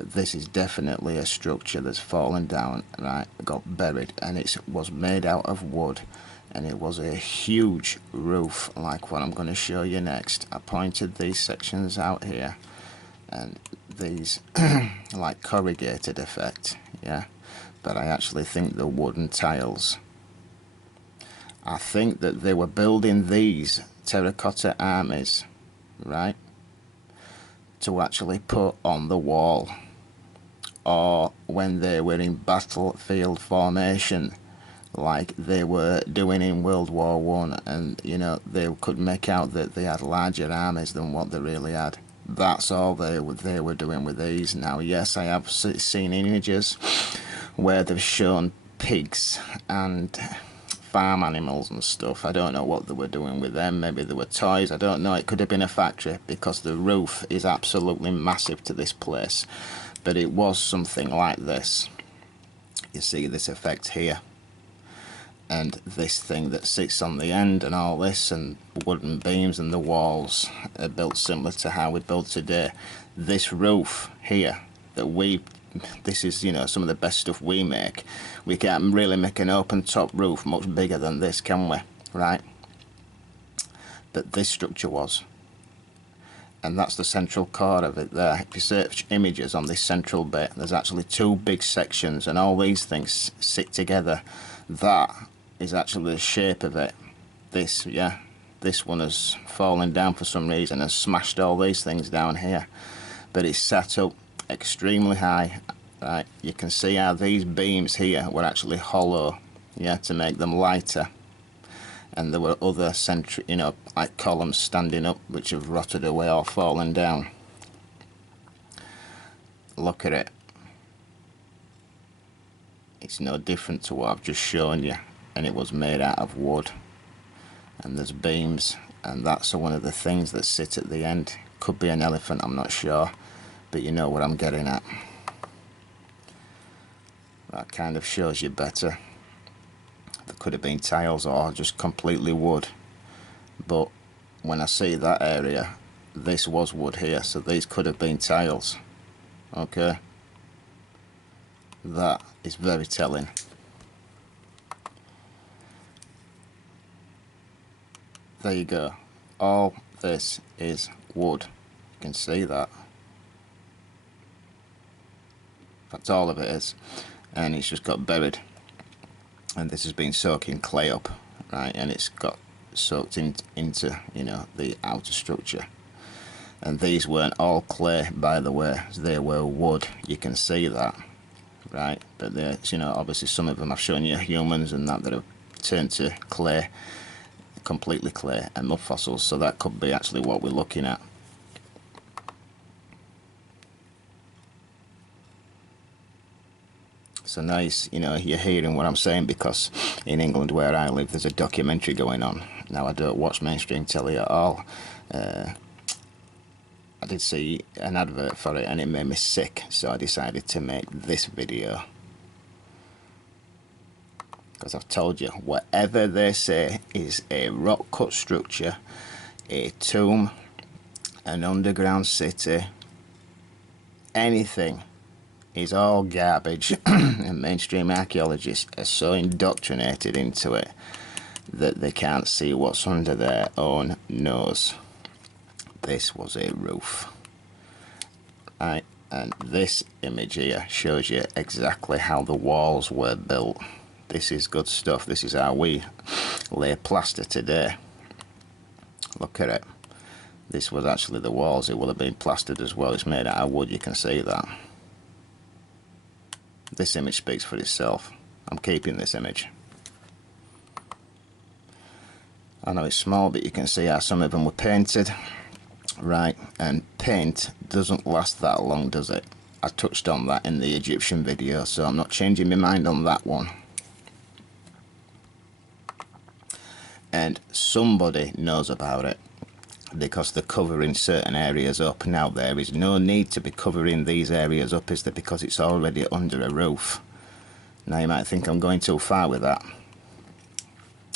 But this is definitely a structure that's fallen down, right, got buried, and it was made out of wood, and it was a huge roof like what I'm going to show you next. I pointed these sections out here, and these like corrugated effect, yeah, but I actually think they're wooden tiles. I think that they were building these terracotta armies, right, to actually put on the wall, or when they were in battlefield formation like they were doing in World War One, and you know, they could make out that they had larger armies than what they really had. That's all they were doing with these. Now yes, I have seen images where they've shown pigs and farm animals and stuff. I don't know what they were doing with them. Maybe they were toys, I don't know. It could have been a factory, because the roof is absolutely massive to this place. But it was something like this. You see this effect here, and this thing that sits on the end, and all this, and wooden beams, and the walls are built similar to how we build today. This roof here that this is, you know, some of the best stuff we make. We can't really make an open top roof much bigger than this, can we? Right? But this structure was. And that's the central core of it there. If you search images on this central bit, there's actually two big sections, and all these things sit together. That is actually the shape of it. This, yeah, this one has fallen down for some reason and smashed all these things down here. But it's set up extremely high, right? You can see how these beams here were actually hollow, yeah, to make them lighter. And there were other you know, like columns standing up which have rotted away or fallen down. Look at it. It's no different to what I've just shown you, and it was made out of wood. And there's beams, and that's one of the things that sit at the end. Could be an elephant, I'm not sure, but you know what I'm getting at. That kind of shows you better. There could have been tiles or just completely wood, but when I see that area, this was wood here, so these could have been tiles. Okay, that is very telling. There you go. All this is wood. You can see that. In fact, all of it is, and it's just got buried. And this has been soaking clay up, right, and it's got soaked into, you know, the outer structure. And these weren't all clay, by the way, they were wood. You can see that, right? But there's, you know, obviously some of them I've shown you, humans and that have turned to clay, completely clay, and mud fossils, so that could be actually what we're looking at. So nice, you know, you're hearing what I'm saying, because in England where I live there's a documentary going on. Now I don't watch mainstream telly at all. I did see an advert for it and it made me sick, so I decided to make this video. Because I've told you, whatever they say is a rock cut structure, a tomb, an underground city, anything, is all garbage. And mainstream archaeologists are so indoctrinated into it that they can't see what's under their own nose. This was a roof, right? And this image here shows you exactly how the walls were built. This is good stuff. This is how we lay plaster today. Look at it. This was actually the walls. It will have been plastered as well. It's made out of wood, you can see that. This image speaks for itself. I'm keeping this image. I know it's small, but you can see how some of them were painted, right? And paint doesn't last that long, does it? I touched on that in the Egyptian video, so I'm not changing my mind on that one. And somebody knows about it, because they're covering certain areas up. Now there is no need to be covering these areas up, is there, because it's already under a roof. Now you might think I'm going too far with that.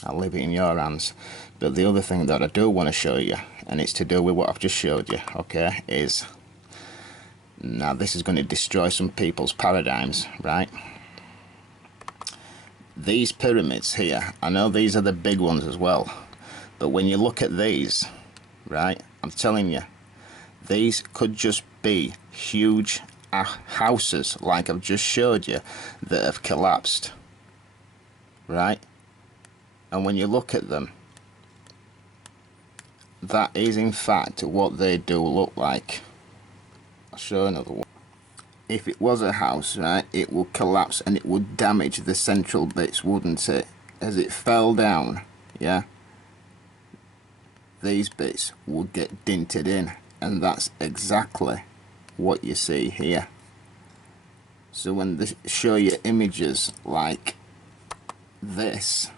I'll leave it in your hands. But the other thing that I do want to show you, and it's to do with what I've just showed you, okay, is Now this is going to destroy some people's paradigms, right? These pyramids here, I know these are the big ones as well, but when you look at these, right, I'm telling you, these could just be huge houses like I've just showed you that have collapsed, right? And when you look at them, that is in fact what they do look like. I'll show another one. If it was a house, right, it would collapse and it would damage the central bits, wouldn't it? As it fell down, yeah, these bits would get dinted in, and that's exactly what you see here. So when they show you images like this,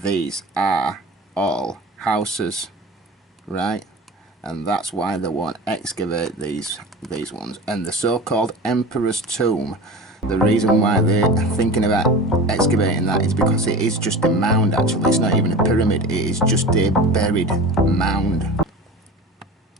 these are all houses, right? And that's why they won't excavate these ones. And the so-called Emperor's Tomb, the reason why they're thinking about excavating that is because it is just a mound. Actually, it's not even a pyramid, it is just a buried mound.